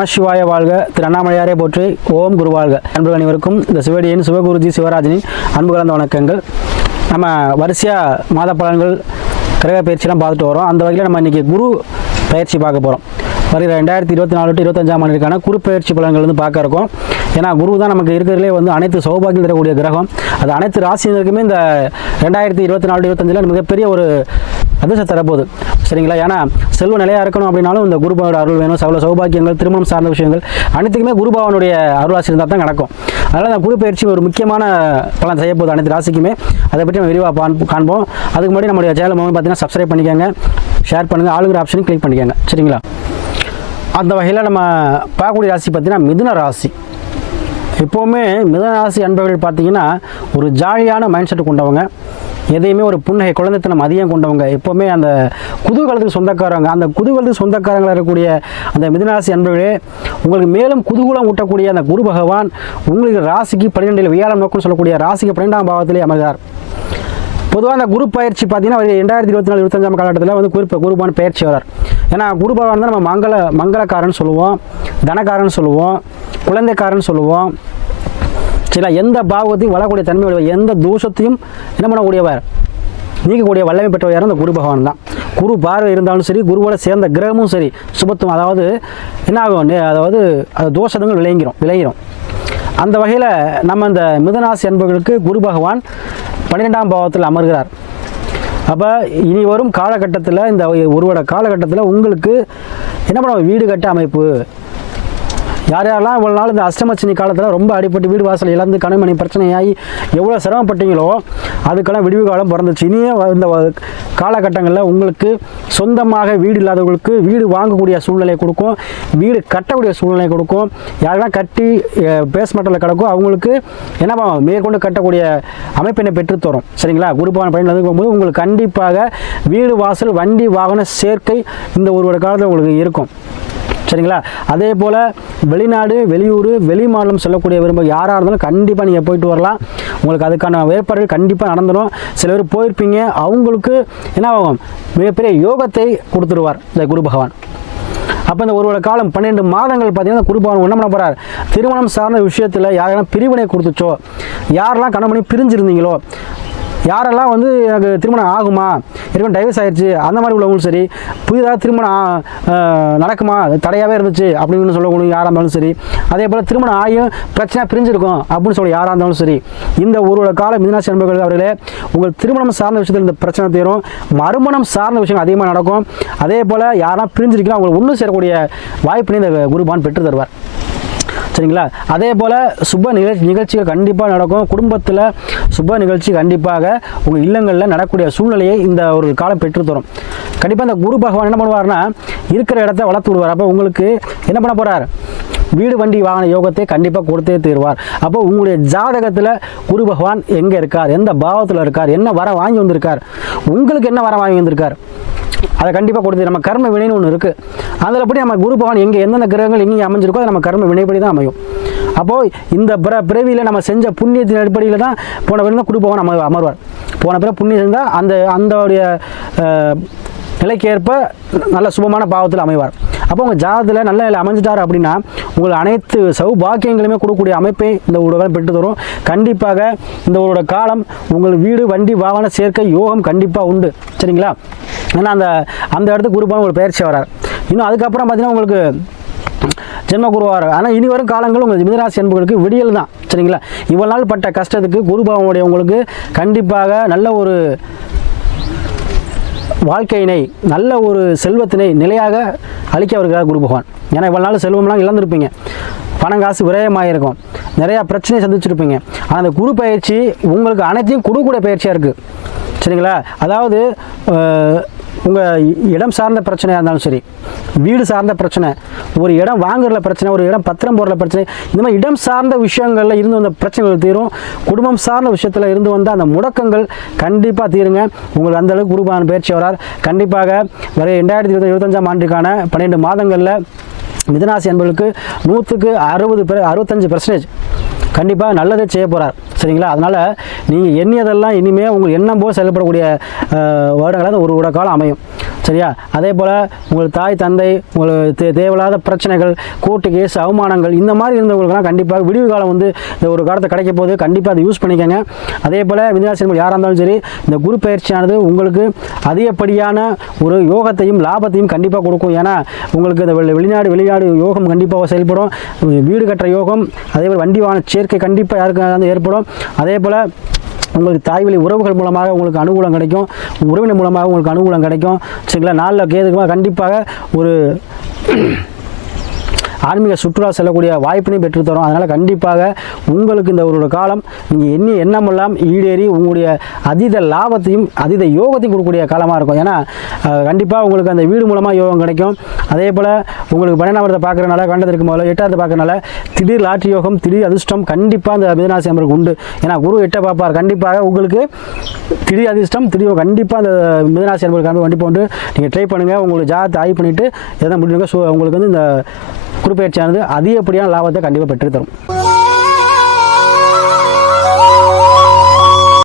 நமசிவாய வாழ்க. திரு அண்ணாமலையாரே போற்றி. ஓம் குரு வாழ்க. அன்பு அனைவருக்கும் இந்த சிவடியின் சிவகுருஜி சிவராஜனின் அன்பு கலந்த வணக்கங்கள். நம்ம வரிசையாக மாத பலன்கள் கிரக பயிற்சியெல்லாம் பார்த்துட்டு வரோம். அந்த வகையில் நம்ம இன்றைக்கி குரு பயிற்சி பார்க்க போகிறோம் வருகிற ரெண்டாயிரத்தி இருபத்தி நாலு டு இருபத்தஞ்சாம் ஆண்டிற்கான குறுப்பெயர்ச்சி பயிற்சி பலன்கள் வந்து பார்க்க இருக்கும். ஏன்னா குரு தான் நமக்கு இருக்கிறதுலே வந்து அனைத்து சௌபாகியம் தரக்கூடிய கிரகம். அது அனைத்து ராசியினருக்குமே இந்த ரெண்டாயிரத்தி இருபத்தி நாலு இருபத்தஞ்சில் மிகப்பெரிய ஒரு அதிர்ஷ்டம் தரப்போகுது. சரிங்களா? ஏன்னா செல்வ நிலையாக இருக்கணும் அப்படின்னாலும் இந்த குருபாவோட அருள் வேணும். சகல சௌபாக்கியங்கள் திருமணம் சார்ந்த விஷயங்கள் அனைத்துக்குமே குருபாவனுடைய அருளாசி இருந்தால் தான் நடக்கும். அதனால் அந்த குரு பயிற்சி ஒரு முக்கியமான பலன் செய்ய போகுது அனைத்து ராசிக்குமே. அதை பற்றி நம்ம விரிவாக காண்போம். அதுக்கு முன்னாடி நம்மளுடைய சேனல் மூலம் பார்த்தீங்கன்னா சப்ஸ்கிரைப் பண்ணிக்கோங்க. ஷேர் பண்ணுங்கள் ஆளுங்கிற ஆப்ஷனையும் கிளிக் பண்ணிக்கோங்க. சரிங்களா? அந்த வகையில் நம்ம பார்க்கக்கூடிய ராசி பார்த்தீங்கன்னா மிதுன ராசி. எப்போவுமே மிதன ராசி அன்பர்கள் பார்த்தீங்கன்னா ஒரு ஜாலியான மைண்ட் செட் கொண்டவங்க. எதையுமே ஒரு புன்னகை குழந்தைத்தனம் அதிகம் கொண்டவங்க. எப்போவுமே அந்த குதூகலத்துக்கு சொந்தக்காரங்க அந்த குதூகலத்துக்கு சொந்தக்காரங்களாக இருக்கக்கூடிய அந்த மிதனராசி அன்பர்களே உங்களுக்கு மேலும் குதூகலம் ஊட்டக்கூடிய அந்த குரு பகவான் உங்களுக்கு ராசிக்கு பன்னிரெண்டில் வியாழம் நோக்கம் சொல்லக்கூடிய ராசிக்கு பன்னிரெண்டாம் பாவத்திலே அமர்கிறார். பொதுவாக அந்த குரு பயிற்சி பார்த்தீங்கன்னா ஒரு ரெண்டாயிரத்தி இருபத்தி நாலு இருபத்தஞ்சாம் காலகட்டத்தில் வந்து குரு குருபான் பயிற்சி வரார் ஏன்னா குரு பகவான் தான் நம்ம மங்கள மங்களக்காரன் சொல்லுவோம் தனக்காரன் சொல்லுவோம் குழந்தைக்காரன் சொல்லுவோம். சில எந்த பாவத்தையும் வளரக்கூடிய தன்மை உடையவர் எந்த தோஷத்தையும் என்ன பண்ணக்கூடியவர் நீக்கக்கூடிய வல்லமை பெற்றவர் யாரும் அந்த குரு பகவான் தான். குரு பார்வை இருந்தாலும் சரி குருவோட சேர்ந்த கிரகமும் சரி சுபத்துவம் அதாவது என்ன ஆகும்? அதாவது அது தோஷங்கள் விளைங்கிறோம் விளைகிறோம் அந்த வகையில் நம்ம இந்த மிதனாசி என்பவர்களுக்கு குரு பகவான் பன்னிரெண்டாம் பாவத்தில் அமர்கிறார். அப்போ இனி வரும் காலகட்டத்தில் இந்த ஒருவட காலகட்டத்தில் உங்களுக்கு என்ன பண்ணுவோம் வீடு கட்ட அமைப்பு யார் யாரெல்லாம் இவ்வளோ நாள் இந்த அஷ்டமச்சினி காலத்தில் ரொம்ப அடிப்பட்டு வீடு வாசல் இழந்து கணமணி பிரச்சனையாகி எவ்வளோ சிரமப்பட்டீங்களோ அதுக்கெல்லாம் விடிவு காலம் பிறந்துச்சு. இனியே இந்த காலகட்டங்களில் உங்களுக்கு சொந்தமாக வீடு இல்லாதவங்களுக்கு வீடு வாங்கக்கூடிய சூழ்நிலை கொடுக்கும். வீடு கட்டக்கூடிய சூழ்நிலை கொடுக்கும். யாரெல்லாம் கட்டி பேஸ்மெண்ட்டில் கிடக்கும் அவங்களுக்கு என்ன மேற்கொண்டு கட்டக்கூடிய அமைப்பினை பெற்றுத்தரும் சரிங்களா? குருபான பயன் இருக்கும்போது உங்களுக்கு கண்டிப்பாக வீடு வாசல் வண்டி வாகன சேர்க்கை இந்த ஒரு ஒரு காலத்தில் உங்களுக்கு இருக்கும். சரிங்களா? அதே போல் வெளிநாடு வெளியூர் வெளி மாநிலம் செல்லக்கூடிய விரும்ப யாராக இருந்தாலும் கண்டிப்பாக நீங்கள் போயிட்டு வரலாம். உங்களுக்கு அதுக்கான வேறுபாடுகள் கண்டிப்பாக நடந்துடும் சில பேர் போயிருப்பீங்க. அவங்களுக்கு என்ன ஆகும்? மிகப்பெரிய யோகத்தை கொடுத்துருவார் இந்த குரு பகவான். அப்போ இந்த ஒரு ஒரு காலம் பன்னெண்டு மாதங்கள் பார்த்தீங்கன்னா குருபவன் என்ன பண்ண போகிறார் திருமணம் சார்ந்த விஷயத்தில் யாரெல்லாம் பிரிவினை கொடுத்துச்சோ யாரெல்லாம் கணவனி பிரிஞ்சிருந்தீங்களோ யாரெல்லாம் வந்து எனக்கு திருமணம் ஆகுமா ஏற்கனவே டைவர்ஸ் ஆயிடுச்சு அந்த மாதிரி உள்ளவங்களும் சரி புதிதாக திருமணம் நடக்குமா தடையாகவே இருந்துச்சு அப்படின்னு சொல்லக்கூடிய யாராக இருந்தாலும் சரி அதே போல் திருமணம் ஆகியும் பிரச்சனை பிரிஞ்சிருக்கும் அப்படின்னு சொல்லி யாராக இருந்தாலும் சரி இந்த ஒரு கால மிதினாசி நண்பர்கள் அவர்களே உங்கள் திருமணம் சார்ந்த விஷயத்தில் இந்த பிரச்சனை தீரும் மறுமணம் சார்ந்த விஷயம் அதிகமாக நடக்கும் அதே போல் யாரெல்லாம் பிரிஞ்சிருக்கலாம் அவங்களை ஒன்றும் சேரக்கூடிய வாய்ப்பினை இந்த குருபான் பெற்று தருவார். சரிங்களா? அதே போல் சுப நிகழ்ச்சி நிகழ்ச்சிகள் கண்டிப்பாக நடக்கும். குடும்பத்தில் சுப நிகழ்ச்சி கண்டிப்பாக உங்கள் இல்லங்களில் நடக்கக்கூடிய சூழ்நிலையை இந்த ஒரு காலம் பெற்றுத்தரும் கண்டிப்பாக இந்த குரு பகவான் என்ன பண்ணுவார்னா இருக்கிற இடத்த வளர்த்து விடுவார். அப்போ உங்களுக்கு என்ன பண்ண போகிறார் வீடு வண்டி வாகன யோகத்தை கண்டிப்பாக கொடுத்தே தீர்வார். அப்போ உங்களுடைய ஜாதகத்தில் குரு பகவான் எங்கே இருக்கார்? எந்த பாவத்தில் இருக்கார்? என்ன வர வாங்கி வந்திருக்கார்? உங்களுக்கு என்ன வர வாங்கி வந்திருக்கார்? அதை கண்டிப்பாக கொடுத்து நம்ம கர்ம வினைன்னு ஒன்று இருக்குது அதில் படி நம்ம குரு பகவான் எங்கே எந்தெந்த கிரகங்கள் எங்கே அமைஞ்சிருக்கோ அது நம்ம கர்ம வினைப்படி தான் அமையும். அப்போது இந்த பிற பிறவியில் நம்ம செஞ்ச புண்ணியத்தின் அடிப்படையில் தான் போன பிறகு குரு பகவான் அமர் அமர்வார். போன பிறகு புண்ணியம் செஞ்சால் அந்த அந்த நிலைக்கேற்ப நல்ல சுபமான பாவத்தில் அமைவார். அப்போ உங்கள் ஜாதத்தில் நல்ல நிலை அமைஞ்சிட்டார் அப்படின்னா உங்கள் அனைத்து சௌபாக்கியங்களுமே கொடுக்கக்கூடிய அமைப்பை இந்த ஒரு பெற்று தரும். கண்டிப்பாக இந்த ஊரோட காலம் உங்கள் வீடு வண்டி வாகன சேர்க்கை யோகம் கண்டிப்பாக உண்டு. சரிங்களா? ஏன்னா அந்த அந்த இடத்துக்கு குருபான ஒரு பயிற்சி வரார் இன்னும் அதுக்கப்புறம் பார்த்தீங்கன்னா உங்களுக்கு ஜென்ம குருவார் ஆனால் இனி வரும் காலங்கள் உங்கள் மிதராசி என்பவர்களுக்கு விடியல் தான். சரிங்களா? இவ்வளோ நாள் பட்ட கஷ்டத்துக்கு குருபாவனுடைய உங்களுக்கு கண்டிப்பாக நல்ல ஒரு வாழ்க்கையினை நல்ல ஒரு செல்வத்தினை நிலையாக அளிக்க வருகிறார் குரு பகவான். ஏன்னா இவ்வளோ நாள் செல்வம்லாம் இழந்திருப்பீங்க. பணம் காசு விரயமாயிருக்கும். நிறையா பிரச்சனையை சந்திச்சிருப்பீங்க. ஆனால் அந்த குரு பயிற்சி உங்களுக்கு அனைத்தையும் கொடுக்கக்கூடிய பயிற்சியாக இருக்குது சரிங்களா? அதாவது உங்கள் இடம் சார்ந்த பிரச்சனையாக இருந்தாலும் சரி வீடு சார்ந்த பிரச்சனை ஒரு இடம் வாங்குறதுல பிரச்சனை ஒரு இடம் பத்திரம் போடுற பிரச்சனை இந்த மாதிரி இடம் சார்ந்த விஷயங்களில் இருந்து வந்த பிரச்சனைகள் தீரும். குடும்பம் சார்ந்த விஷயத்தில் இருந்து வந்த அந்த முடக்கங்கள் கண்டிப்பாக தீருங்க. உங்களுக்கு அந்தளவுக்கு குருபான பயிற்சி வரார் கண்டிப்பாக வரை ரெண்டாயிரத்தி இருபத்தி இருபத்தஞ்சாம் ஆண்டுக்கான பன்னெண்டு மாதங்களில் மிதனாசி என்பவர்களுக்கு நூற்றுக்கு அறுபது பெர் அறுபத்தஞ்சு பெர்சன்டேஜ் கண்டிப்பாக நல்லதே செய்ய போகிறார் சரிங்களா? அதனால் நீங்கள் எண்ணியதெல்லாம் இனிமேல் உங்களுக்கு எண்ணம் போல் செயல்படக்கூடிய வருடங்களாக ஒரு உடக்காலம் காலம் அமையும். சரியா? அதே போல் உங்கள் தாய் தந்தை உங்களுக்கு தே தேவையில்லாத பிரச்சனைகள் கோர்ட்டு கேஸ் அவமானங்கள் இந்த மாதிரி இருந்தவங்களுக்குலாம் கண்டிப்பாக விடிவு காலம் வந்து இந்த ஒரு காலத்தை கிடைக்க போது கண்டிப்பாக அதை யூஸ் பண்ணிக்கோங்க. அதே போல் விந்தியாசிரியர்கள் யாராக இருந்தாலும் சரி இந்த குரு பயிற்சியானது உங்களுக்கு அதிகப்படியான ஒரு யோகத்தையும் லாபத்தையும் கண்டிப்பாக கொடுக்கும். ஏன்னா உங்களுக்கு இந்த வெளிநாடு வெளிநாடு யோகம் கண்டிப்பாக செயல்படும். வீடு கட்டுற யோகம் அதே போல் வண்டி வாகன சேர்க்கை கண்டிப்பாக யாருக்கு ஏற்படும். அதே போல் உங்களுக்கு தாய்வழி உறவுகள் மூலமாக உங்களுக்கு அனுகூலம் கிடைக்கும். உறவினர் மூலமாக உங்களுக்கு அனுகூலம் கிடைக்கும். சரிங்களா? நாளில் கேதுக்குமா கண்டிப்பாக ஒரு ஆன்மீக சுற்றுலா செல்லக்கூடிய வாய்ப்பினையும் பெற்றுத்தரும். அதனால் கண்டிப்பாக உங்களுக்கு இந்த ஒரு காலம் நீங்கள் எண்ணி எண்ணமெல்லாம் ஈடேறி உங்களுடைய அதீத லாபத்தையும் அதீத யோகத்தையும் கொடுக்கக்கூடிய காலமாக இருக்கும். ஏன்னா கண்டிப்பாக உங்களுக்கு அந்த வீடு மூலமாக யோகம் கிடைக்கும். அதே போல் உங்களுக்கு பன்னெண்டாவது பார்க்குறனால கண்டதற்கு முதல்ல எட்டாவது பார்க்குறனால திடீர் லாட்ரி யோகம் திடீர் அதிர்ஷ்டம் கண்டிப்பாக அந்த மிதனாசி அமருக்கு உண்டு. ஏன்னா குரு எட்ட பார்ப்பார். கண்டிப்பாக உங்களுக்கு திடீர் அதிர்ஷ்டம் திடீர் கண்டிப்பாக அந்த மிதனாசி அன்பருக்கு கண்டிப்பாக உண்டு நீங்கள் ட்ரை பண்ணுங்கள் உங்களுக்கு ஜாதத்தை ஆய்வு பண்ணிவிட்டு எதாவது முடியுங்க ஸோ உங்களுக்கு வந்து இந்த குருப்பெயர்ச்சியானது அதிகப்படியான லாபத்தை கண்டிப்பாக பெற்றுத்தரும்